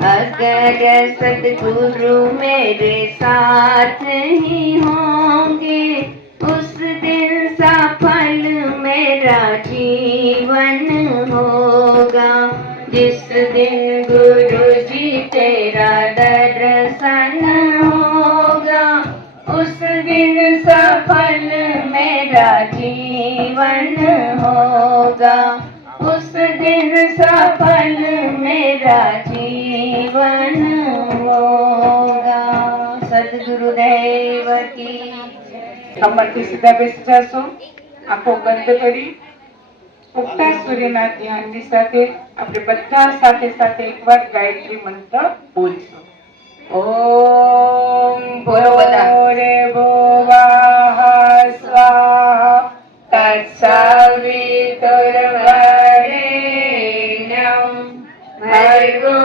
अगर सतगुरु मेरे साथ ही होंगे, उस दिन सफल मेरा जीवन होगा। जिस दिन गुरु जी तेरा दर्शन होगा, उस दिन सफल मेरा जीवन होगा। उस दिन सफल मेरा जीवन होगा। सद्गुरुदेव की કમરથી સીધા બેસી જશો, આંખો બંધ કરી ઉગતા સૂર્યના ધ્યાનની સાથે આપણે બધા સાથે સાથે એકવાર ગાયત્રી મંત્ર બોલશું. ઓમ બોલો બધા. ભૂરે ભુવઃ સ્વાહા તત્સવિતુર્વરેણ્યં ભર્ગો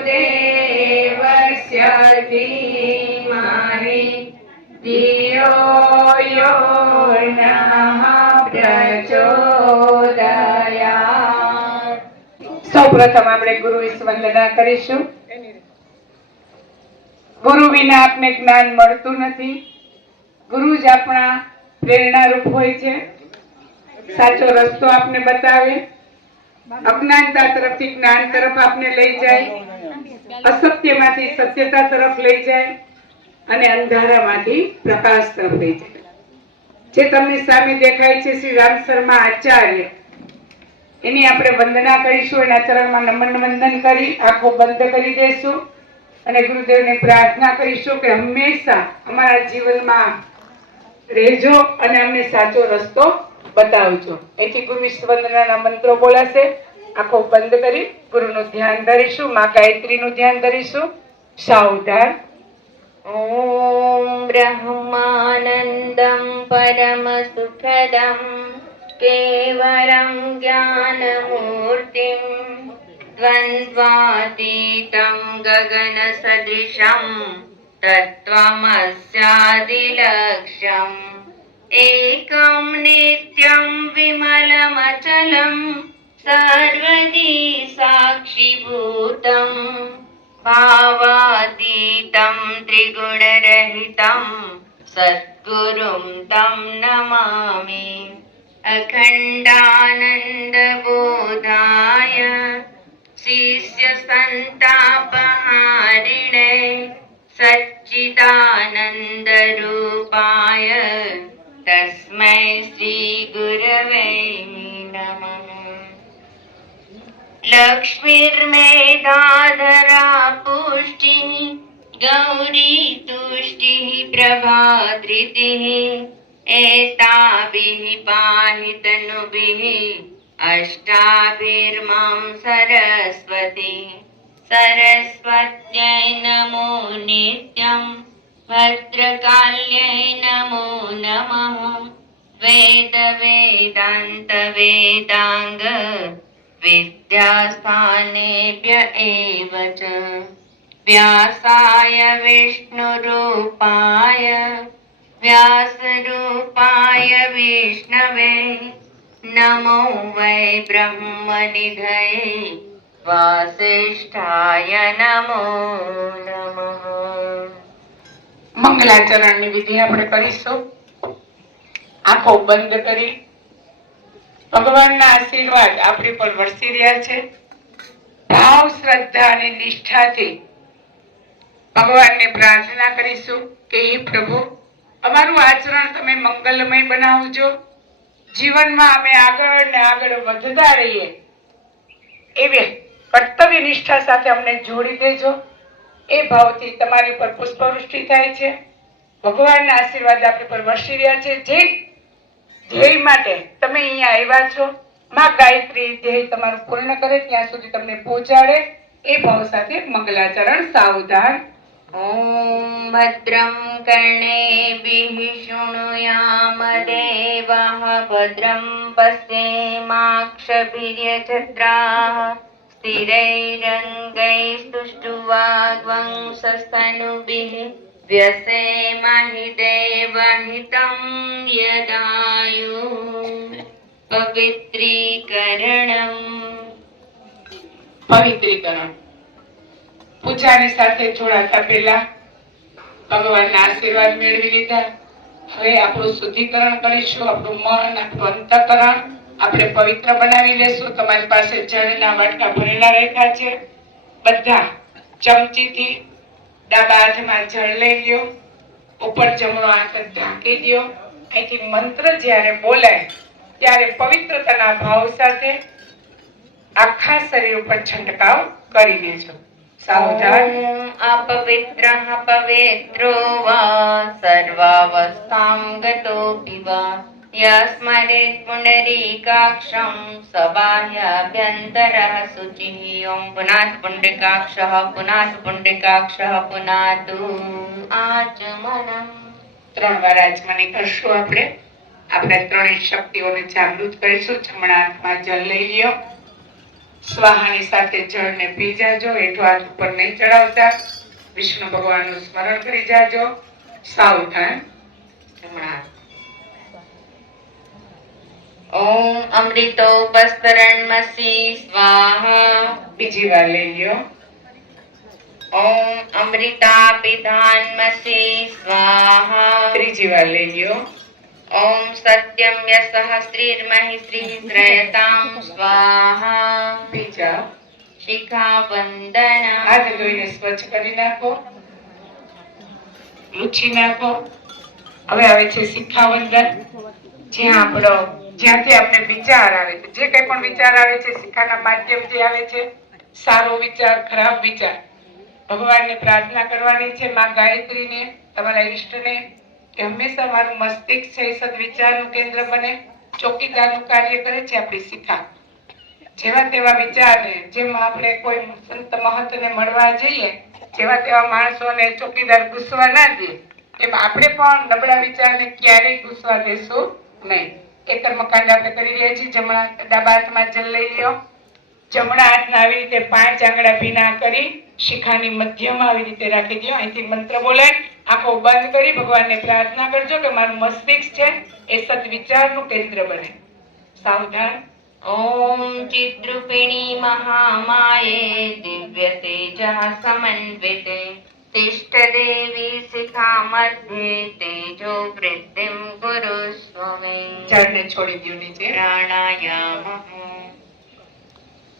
દેવસ્ય ધીમહિ ધિયો યો નઃ પ્રચોદયાત. સૌપ્રથમ આપણે ગુરુ વિશે વંદના કરીશું. ગુરુ વિના આપને જ્ઞાન મળતું નથી. ગુરુ જ આપણા પ્રેરણારૂપ હોય છે. સાચો રસ્તો આપને બતાવે, અજ્ઞાનતા તરફથી જ્ઞાન તરફ આપને લઈ જાય, અસત્યમાંથી સત્યતા તરફ લઈ જાય અને અંધારામાંથી પ્રકાશ તરફ લઈ જાય. જે તમને સામે દેખાય છે શ્રી રામ શર્મા આચાર્ય, એની આપણે વંદના કરીશું. એના ચરણમાં નમન વંદન કરી આંખો બંધ કરી દેશું અને ગુરુદેવને પ્રાર્થના કરીશું કે હંમેશા અમારા જીવનમાં રહેજો અને અમને સાચો રસ્તો બતાવજો. એથી ગુરુ વંદનાના મંત્રો બોલાશે. આંખો બંધ કરી ગુરુનું ધ્યાન ધરીશું, માં ગાયત્રીનું ધ્યાન ધરીશું. સાવધાન. ॐ ब्रह्मानन्दं परमसुखदं केवलं ज्ञानमूर्तिं द्वन्द्वातीतं गगनसदृशं तत्त्वमस्यादिलक्ष्यम् एकं नित्यं विमलमचलं सर्वदी साक्षिभूतम् भावातीतं त्रिगुणरहितं सद्गुरुं तं नमामि। अखण्डानन्दबोधाय शिष्यसन्तापहारिणे सच्चिदानन्दरूपाय तस्मै श्रीगुरवे नमः। लक्ष्मीर्मेधाधरा पुष्टिः गौरी तुष्टिः प्रभाधृतिः एताभिः पाहि तनुभिः अष्टाभिर्मां सरस्वती। सरस्वत्यै नमो नित्यं भद्रकाल्यै नमो नमः। वेद वेदान्त वेदांग विद्यास्थानेभ्य एव च। व्यासाय विष्णुरूपाय व्यासरूपाय विष्णवे नमो वै ब्रह्मनिधये वासिष्ठाय नमो नमः। મંગલાચરણની વિધિ આપણે કરીશું. આંખો બંધ કરી ભગવાનના આશીર્વાદ આપણી પર વરસી રહ્યા છે. ભાવ શ્રદ્ધા અને નિષ્ઠાથી ભગવાનને પ્રાર્થના કરીશું કે હે પ્રભુ, અમારું આચરણ તમે મંગલમય બનાવજો. જીવનમાં અમે આગળ ને આગળ વધતા રહીએ એવી કર્તવ્ય નિષ્ઠા સાથે અમને જોડી દેજો. એ ભાવથી તમારી પર પુષ્પવૃષ્ટિ થાય છે. ભગવાનના આશીર્વાદ આપણી પર વરસી રહ્યા છે. જે ધ્યેય માટે તમે અહીંયા આવ્યા છો, માં ગાયત્રી ધ્યેય તમારું પૂર્ણ કરે ત્યાં સુધી તમને પહોંચાડે એ ભાવ સાથે મંગલાચરણ. સાવધાન. ॐ भद्रं कर्णेभिः शृणुयाम देवाः भद्रं पश्येमाक्षभिर्यजत्राः स्थिरैरङ्गैस्तुष्टुवाग्वंशस्तनुभिः व्यसेमहि देवहितं यदायुः पवित्रीकरणम्. પવિત્રીકરણ. પૂજાની સાથે જોડાતા પહેલા ભગવાનના આશીર્વાદ મેળવી લીધા. હવે આપણું શુદ્ધિકરણ કરીશું. આપણું મન, આપણું અંતઃકરણ આપણે પવિત્ર બનાવી લેશું. તમારી પાસે જળના વાટકા ભરેલા રાખ્યા છે. બધા ચમચીથી ડાબા હાથમાં જળ લઈ લ્યો. ઉપર જમણો હાથ ઢાંકી દો. અહીંથી મંત્ર જ્યારે બોલાય ત્યારે પવિત્રતાના ભાવ સાથે આખા શરીર ઉપર છંટકાવ કરી દેજો. સાવધાન. अपवित्रः पवित्रो वा सर्वावस्थां गतोऽपि वा यस्मरेत् पुण्डरीकाक्षं सबाह्याभ्यन्तरः शुचिः ॐ पुनातु पुण्डरीकाक्षः पुनातु पुण्डरीकाक्षः पुनातु आचमनम्. 3 વાર આચમની કરશું. આપણે ત્રણેય શક્તિઓને જાગૃત કરીશું. જમણા હાથમાં જળ લઈ લ્યો. સ્વાહાની સાથે જળને પી જાજો. હેઠો હાથ ઉપર નહીં ચડાવતા. વિષ્ણુ ભગવાનનું સ્મરણ કરી જાજો. સાવધાન. જમણા ઓમ અમૃતોપસ્તરણમસી સ્વાહા. બીજી વાર લઈ લ્યો. ઓમ અમૃતાપિધાનમસી સ્વાહા. ત્રીજી વાર લઈ લ્યો. ઓમ સત્યમ યસઃ શ્રીર્મહિ શ્રી શ્રેયતામ સ્વાહા. પી જાઓ. શિખાવંદના. હાથ ધોઈને સ્વચ્છ કરી નાખો. લૂછી નાખો. હવે આવે છે શિખાવંદન. જ્યાંથી આપણે વિચાર આવે છે, જે કંઈ પણ વિચાર આવે છે શિખાના માધ્યમથી આવે છે, સારો વિચાર, ખરાબ વિચાર, ભગવાનને પ્રાર્થના કરવાની છે, માં ગાયત્રીને, તમારા ઈષ્ટને, કે હંમેશા મારું મસ્તિષ્ક છે એ સદવિચારનું કેન્દ્ર બને. ચોકીદારનું કાર્ય કરે છે આપણી શિખા. જેવા તેવા વિચારને, જેમ આપણે કોઈ સંત મહંતને મળવા જઈએ, જેવા તેવા માણસોને ચોકીદાર ઘૂસવા ના દે, એમ આપણે પણ નબળા વિચારને ક્યારેય ઘૂસવા દેશું નહીં. એ કર્મકાંડ આપણે કરી રહ્યા છીએ. ડાબા હાથમાં જલ લઈ લ્યો. જમણા હાથના આવી રીતે 5 આંગળા ભીના કરી શિખાની મધ્યમાં આવી રીતે રાખી દો. અહીંથી મંત્ર બોલાય. આંખો બંધ કરી ભગવાનને પ્રાર્થના કરજો કે મારું મસ્તિષ્ક છે એ સદવિચારનું કેન્દ્ર બને. સાવધાન. ઓમ ચિત્રૂપિણી મહામાયે દિવ્ય તેજઃ સમન્વિતે તિષ્ઠ દેવી શિખા મધ્યે તેજો વૃદ્ધિમ કુરુષ્વ મે. જળને છોડી દો નીચે. પ્રાણાયામ.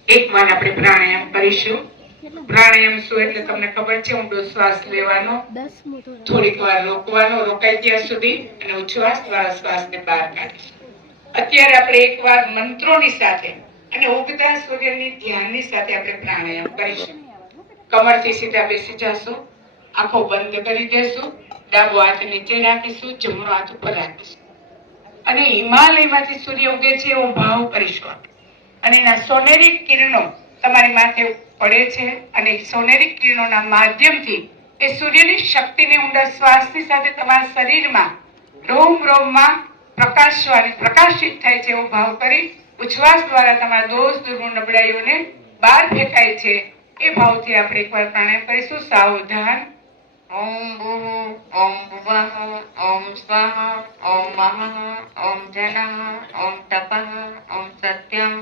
એક વાર આપણે પ્રાણાયામ કરીશું. પ્રાણાયામ શું એટલે તમને ખબર છે. ઊંડો શ્વાસ લેવાનો, થોડીક વાર રોકવાનો, રોકાઈ ત્યાં સુધી, અને ઉચ્છ્વાસ દ્વારા શ્વાસને બહાર કાઢીશું. અત્યારે આપણે એકવાર મંત્રોની સાથે અને ઉગતા સૂર્યની ધ્યાનની સાથે આપણે પ્રાણાયામ કરીશું. કમરથી સીધા બેસી જશું. આંખો બંધ કરી દેશું. ડાબો હાથ નીચે રાખીશું. જમણો હાથ ઉપર રાખીશું. અને હિમાલયમાંથી સૂર્ય ઉગે છે એવો ભાવ કરીશું. અને એના સોનેરી કિરણો તમારી માથે પડે છે, અને સોનેરી કિરણોના માધ્યમથી એ સૂર્યની શક્તિને ઊંડા શ્વાસની સાથે તમારા શરીરમાં રોમ રોમમાં પ્રકાશિત થાય છે એવો ભાવ કરી ઉચ્છ્વાસ દ્વારા તમારા દોષ દુર્ગુણ નબળાઈઓને બહાર ફેંકાય છે એ ભાવથી આપણે એકવાર પ્રાણાયામ કરીશું. સાવધાન. ઓમ ભૂઃ ઓમ ભુવઃ ઓમ સ્વઃ ઓમ મહઃ ઓમ જનઃ ઓમ તપઃ ઓમ સત્યમ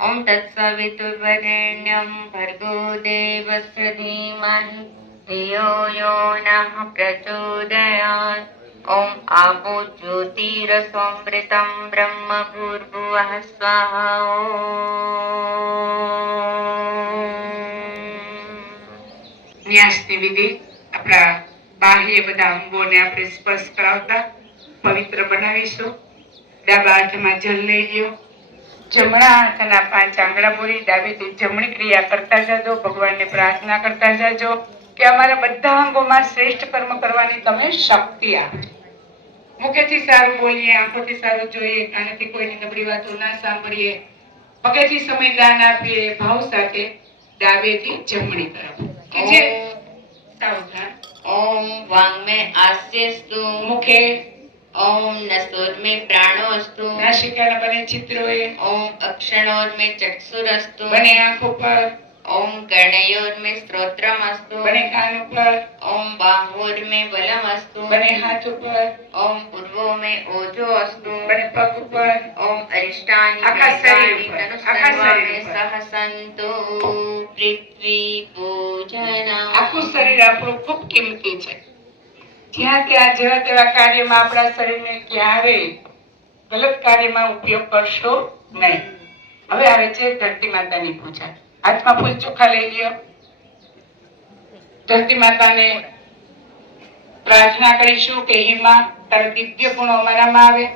ઓમ તત્સવિતુર્વરેણ્યં ભર્ગો દેવસ્ય ધીમહિ ધિયો યો નઃ પ્રચોદયાत्. ઓમ આપો જ્યોતિરસોમૃતં બ્રહ્મ ભૂર્ભુવઃ સ્વાહા. ન્યાસની વિધિ. આપણા બાહ્ય બધા અંગોને આપણે સ્પર્શ કરાવતા પવિત્ર બનાવીશું. ડાબા હાથમાં જલ લઈ લ્યો. જમણા હાથના 5 આંગળા બોલી ડાબીથી જમણી ક્રિયા કરતા જાજો. ભગવાનને પ્રાર્થના કરતા જાજો કે અમારા બધા અંગોમાં શ્રેષ્ઠ કર્મ કરવાની તમે શક્તિ આપો. મુખેથી સારું બોલીએ, આંખોથી સારું જોઈએ, કાનેથી કોઈની નબળી વાતો ના સાંભળીએ, પગેથી સમય દાન આપીએ. ભાવ સાથે ડાબેથી જમણી તરફ. કે જે સાવધાન. ઓમ વાંગ में आस्यस्तु મુખે, ओम नसोर में प्राणोस्तु નાસિકાના બને ચિત્રોએ, ओम अक्षणोर में चक्षुरस्तु બને આંખો પર, ओम कर्णयोर्मे श्रोत्रमस्तु बने कान ऊपर, ओम बाहोर्मे बलमस्तु बने हाथ ऊपर, ओम पूर्वो में ओजो अस्तु बने पग ऊपर, ओम अरिष्टानि आकाश शरीर भूतानि ऊपर, तनुस्तन्वा आकाश शरीर में ऊपर। सह सन्तु पृथ्वी पूजनम्। આખું શરીર આપણું ખૂબ કિંમતી છે. જ્યાં ત્યાં જેવા તેવા કાર્યમાં આપણા શરીરને ક્યારેય ગલત કાર્યમાં ઉપયોગ કરશો નહીં. હવે આવે છે ધરતી માતાની પૂજા. હાથમાં ફૂલ ચોખા લઈ લ્યો. ધરતી માતાને પ્રાર્થના કરીશું કે હે માં, તારા દિવ્ય ગુણો અમારામાં આવે.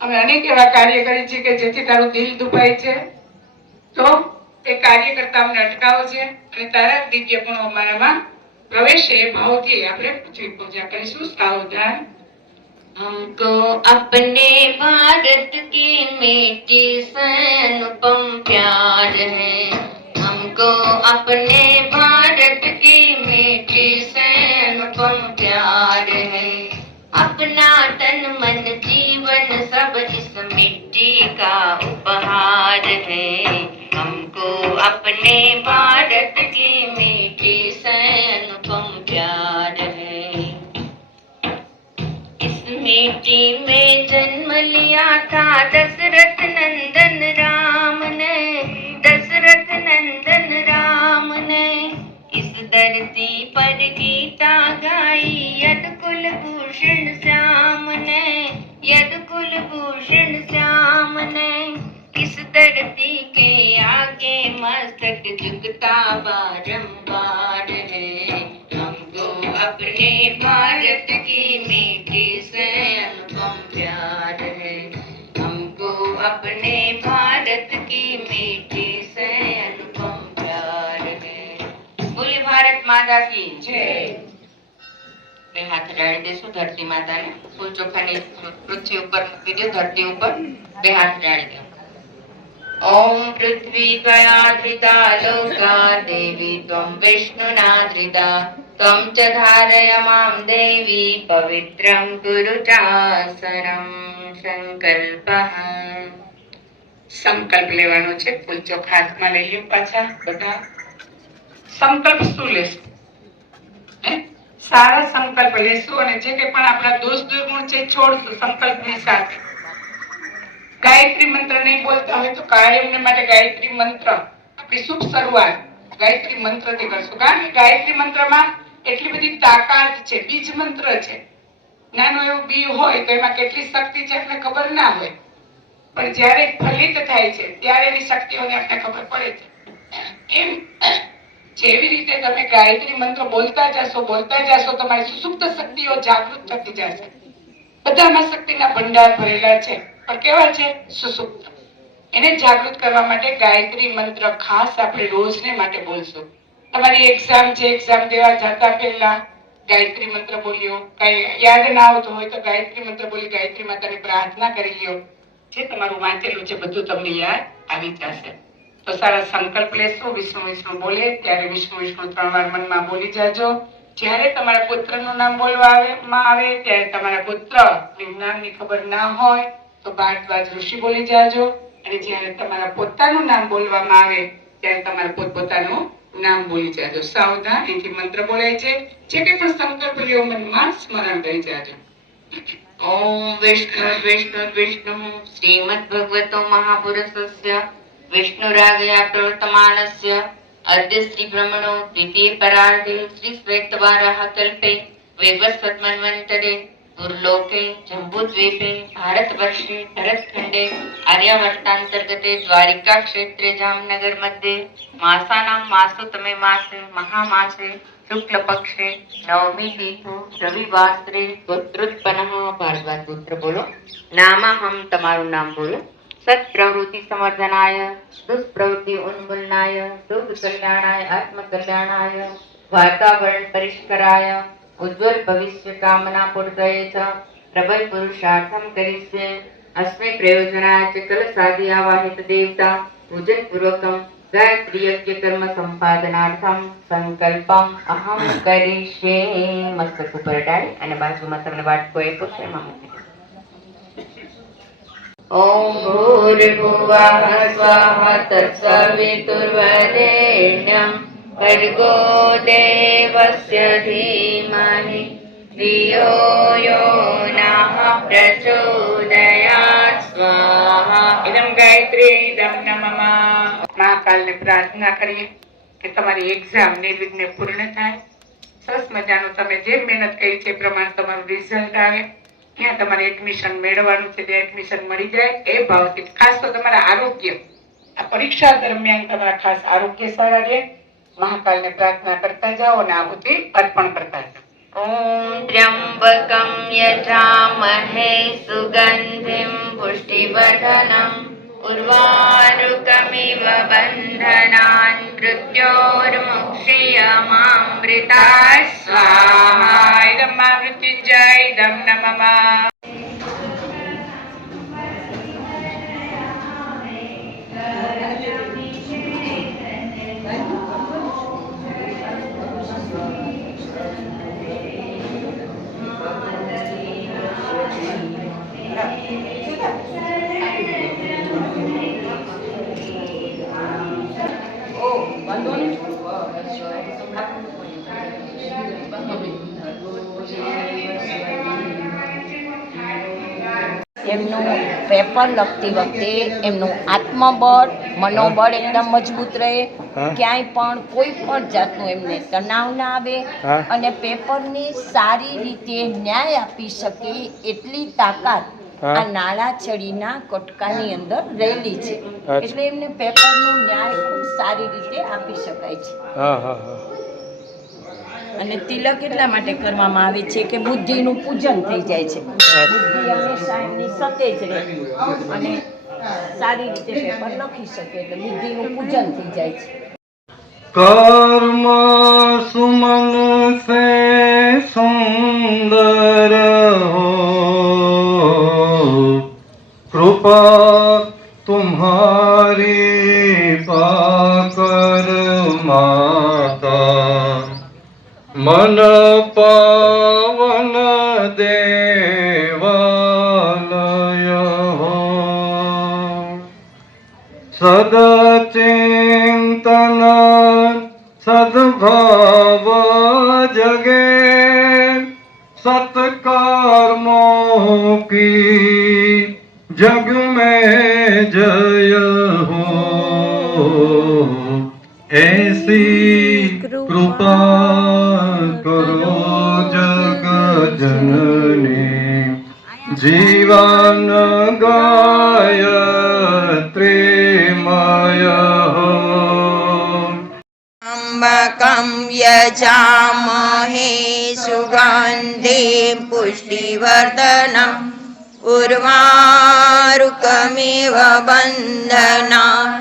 અમે અનેક એવા કાર્ય કરી છે કે જેથી તારું દિલ દુભાય છે, તો એ કાર્ય કરતા અમને અટકાવો છે અને તારા દિવ્ય ગુણો અમારામાં પ્રવેશે એ ભાવથી આપણે પૃથ્વી પૂજા કરીશું. સાવધાન. हमको अपने भारत की मिट्टी से अनुपम प्यार है। हमको अपने भारत की मिट्टी से अनुपम प्यार है। अपना तन मन जीवन सब इस मिट्टी का उपहार है। हमको अपने भारत की मिट्टी से अनुपम प्यार है। इस मिट्टी में जन्म लिया था दशरथ नंदन राम ने। दशरथ नंदन राम ने इस धरती पर गीता गाई यद कुलभूषण श्याम ने। यद कुलभूषण श्याम ने इस धरती के आगे मस्तक झुकता बारंबार है। हमको अपने भारत की मिट्टी से अनुपम प्यार है। हमको अपने भारत की मिट्टी से अनुपम प्यार है। बोलिए भारत माता की જય. બે હાથ અડાડી દેશું ધરતી માતાને. ફૂલ ચોખાની પૃથ્વી ઉપર મૂકી દો, ધરતી ઉપર બે હાથ અડાડી દો. ओम पृथ्वी गया धृता लोका देवी त्वं विष्णुना धृता त्वं च धारय मां देवी पवित्रं कुरु चासनं संकल्पः। સંકલ્પ લેવાનો છે. ફૂલ ચોખા હાથમાં લઈ લ્યો. પાછા બધા સંકલ્પ શું લેશું? હે? સારા સંકલ્પ લેશું અને જે કે પણ આપણા દોષ દુર્ગુણ છે છોડશું સંકલ્પની સાથે. ગાયત્રી મંત્ર નહીં બોલતા હોય તો કાયમને માટે ગાયત્રી મંત્ર આપણી શુભ શરૂઆત ગાયત્રી મંત્રથી કરશું. કારણ કે ગાયત્રી મંત્રમાં એટલી બધી તાકાત છે. બીજ મંત્ર છે. નાનું એવું બી હોય તો એમાં કેટલી શક્તિ છે આપણે ખબર ના હોય, પણ જ્યારે ફલિત થાય છે ત્યારે એની શક્તિઓને આપણે ખબર પડે છે. એમ જેવી રીતે તમે ગાયત્રી મંત્ર બોલતા જશો તમારી સુસુપ્ત શક્તિઓ જાગૃત થતી જશે. બધામાં શક્તિના ભંડાર ભરેલા છે, પણ કેવા છે? સુસુપ્ત. એને જાગૃત કરવા માટે ગાયત્રી મંત્ર ખાસ આપણે રોજને માટે બોલશું. તમારી એક્ઝામ છે, એક્ઝામ દેવા જતા પહેલા ગાયત્રી મંત્ર બોલ્યો. કઈ યાદ ના આવતું હોય તો ગાયત્રી મંત્ર બોલી ગાયત્રી માતાની પ્રાર્થના કરી લ્યો. જે તમારું વાંચેલું છે બધું તમને યાદ આવી જશે. તો સારા સંકલ્પ લેશો. વિષ્ણુ વિષ્ણુ બોલે ત્યારે વિષ્ણુ વિષ્ણુ 3 વાર મનમાં બોલી જાજો. જ્યારે તમારા પુત્રનું નામ બોલવા આવે ત્યારે તમારા પુત્રની નામની ખબર ના હોય તો ભારદ્વાજ ઋષિ બોલી જાજો. અને જ્યારે તમારા પોતાનું નામ બોલવામાં આવે ત્યારે તમારા પોતપોતાનું નામ બોલી જાજો. સાવધાન. એથી મંત્ર બોલાય છે. જે કે પણ સંકલ્પ લ્યો મનમાં સ્મરણ કરી જાજો. ओम विष्णु विष्णु विष्णु श्रीमद्भगवतो महापुरुषस्य विष्णुराजया प्रवर्तमानस्य अद्य श्री ब्रह्मणो द्वितीय परार्धे श्री श्वेतवाराह कल्पे वैवस्वत मन्वन्तरे दुर्लोके जम्बूद्वीपे भारतवर्षे भरतखण्डे आर्यावर्तान्तर्गते द्वारिका क्षेत्रे जामनगर मध्ये मासानां मासोत्तमे मासे महामासे शुक्लपक्षे नवमी तिथि रविवासरे गोत्रोत्पन्नः भारद्वाज गोत्र बोलो नामहं तमाરું નામ બોલો सत्प्रवृत्ति संवर्धनाय दुष्प्रवृत्ति उन्मूलनाय लोक कल्याणाय आत्म कल्याणाय वातावरण परिष्कराय उज्ज्वल भविष्य कामना पूर्तये च प्रबल पुरुषार्थम करिष्ये अस्मै प्रयोजनाय च कलशादि आवाहित देवता पूजन पूर्वकम गायत्री यज्ञ कर्म संपादनार्थम संकल्पम अहम करिष्ये. મસ્તક ઉપર ડાળી અને બાજુમાં તમને વાટકો આપ્યો છે એમાં મૂકી દો. ओम भूर्भुवः स्वः तत्सवितुर्वरेण्यं वरेण्यं भर्गो देवस्य धीमहि धियो यो नः प्रचोदयात् स्वाहा। इदं गायत्री इदं नमः। મહાકાલને પ્રાર્થના કરીએ કે તમારી એક્ઝામ નિર્વિઘ્ને પૂર્ણ થાય, સરસ મજાનું તમે જે મહેનત કરી છે એ પ્રમાણે તમારું રિઝલ્ટ આવે, ક્યાં તમારે એડમિશન મેળવવાનું છે ત્યાં એડમિશન મળી જાય એ ભાવથી. ખાસ તો તમારા આરોગ્ય, આ પરીક્ષા દરમિયાન તમારા ખાસ આરોગ્ય સારા રહે. મહાકાલને પ્રાર્થના કરતા જાઓ અને આહુતિ અર્પણ કરતા જાઓ. ॐ त्र्यम्बकं यजामहे सुगन्धिं पुष्टिवर्धनम् उर्वारुकमिव बन्धनान् मृत्योर्मुक्षीयमामृतात् स्वाहा। इदं मा मृत्युञ्जय इदं नमः। એમનું પેપર લખતી વખતે એમનું આત્મબળ, મનોબળ એકદમ મજબૂત રહે, ક્યાંય પણ કોઈ પણ જાતનું એમને તણાવ ના આવે અને પેપરની સારી રીતે ન્યાય આપી શકે એટલી તાકાત આ નાળાછડીના કટકાની અંદર રહેલી છે. એટલે એમને પેપરનો ન્યાય ખૂબ સારી રીતે આપી શકાય છે. અને તિલક એટલા માટે કરવામાં આવે છે કે બુદ્ધિનું પૂજન થઈ જાય છે. બુદ્ધિ હંમેશા એમની સતેજ રહે અને સારી રીતે પેપર લખી શકે એટલે બુદ્ધિનું પૂજન થઈ જાય છે. कर्म सुमन से सुंदर हो, कृपा तुम्हारी पाकर माता, मन पावन देवालय हो, सदचिंतन सद्भाव जगे, सत्कर्मों की जग में जय हो, ऐसी कृपा करो जग जननी, जीवन गायत्रीमय हो। त्र्यम्बकं यजामहे सुगन्धिं पुष्टिवर्धनम् उर्वारुकमिव बन्धनान्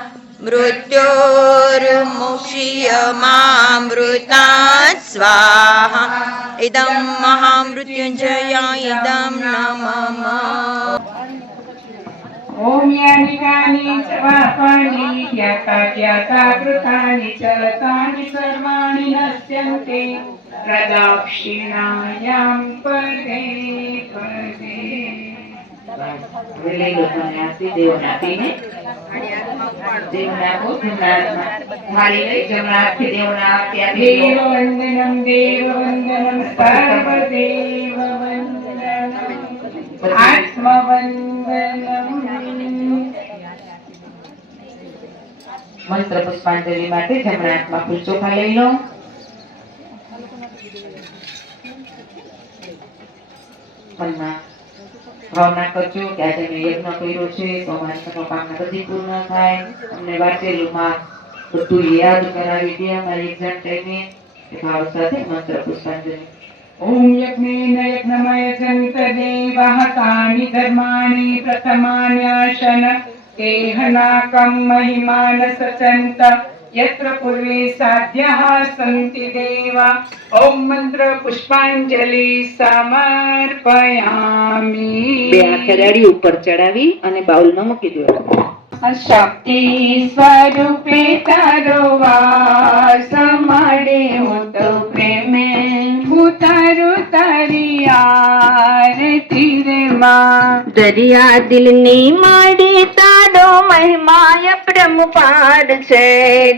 मृत्योर्मुक्षीयमामृतात् स्वाहा। इदं महामृत्युञ्जयाय इदं नमः। ओम यानि कानि च पापानि ज्ञाता ज्ञाता कृतानि च तानि सर्वाणि नश्यन्ते प्रदक्षिणायां पदे पदे। वेले लोकांनी आसी देवना आपीने देवना को थाली लई जमना आखी देवना आपी देववंदनम देववंदनम सर्वदेववंदनम आत्मवंदनम। મંત્ર પુષ્પાંજલિ માટે જમણા હાથમાં ફૂલ ચોખા લઈ લો. મનમાં ભાવના કરજો કે આજે મેં યજ્ઞ કર્યો છે તો અમારી મનોકામના બધી પૂર્ણ થાય. અમને વાંચેલું માં બધું યાદ કરાવી દે અમારી એક્ઝામ ટાઈમે. એ ભાવ સાથે મંત્ર પુષ્પાંજલિ. ओम यज्ञेन यज्ञमय जन्त देवः तानि धर्माणि प्रथमान्याशन केहनाकं महिमान सचन्त यत्र पूर्वे साध्यः सन्ति देवा। ओम मंत्र पुष्पांजलि समर्पयामि। બે હાથ રેડી ઉપર ચડાવી અને બાઉલમાં મૂકી દો. શક્તિ સ્વરૂપે તારો વાસ મળે હું તો પ્રેમે હું તારું તારી આરતી રે માં. દરિયા દિલની માડી તારો તારો મહિમા અપરંપાર છે,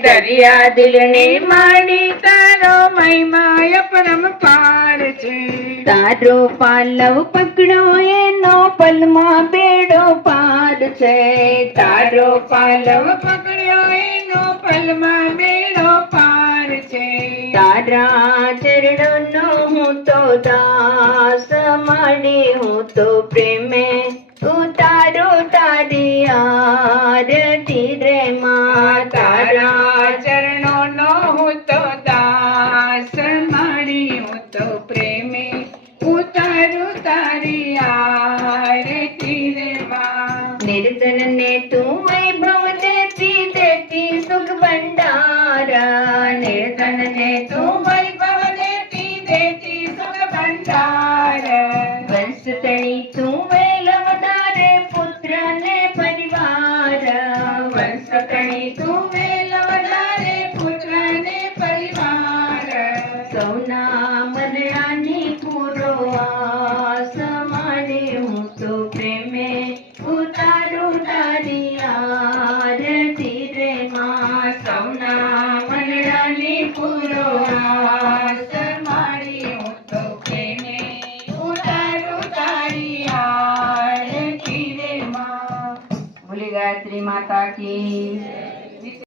દરિયા દિલની માડી તારો મહિમા અપરંપાર છે. તારો પાલવ પકડો એનો પલમાં બેડો પાર છે, તારો પાલવ પકડ્યો એનો પલમાં બેડો પાર છે. તારા ચરણોનો હું તો દાસ માડી, હું તો પ્રેમે ઉતારો તારી આરતી રે માં. તારા ચરણોનો હું તો દાસ માડી, હું તો પ્રેમે ઉતારું તારી આરતી રે માં. નિર્ધન ને તું વૈભવ દેતી દેતી સુખ ભંડારા, નિર્ધન ને તું વૈભવ દેતી દેતી સુખ ભંડાર. વંશતણી તું વેલવનારે પુત્ર ને પરિવાર, વંશતણી તું વેલવનારે પુત્ર ને પરિવાર. સૌના મરણાની પૂરો આસ માડે, હું તો પ્રેમે ઉતારું તારી આરતી રે માં. સૌના મનડાની પૂરો આસ મારી, હું તો પ્રેમે ઉતારું તારી આરતી રે માં. બોલી ગાયત્રી માતા કી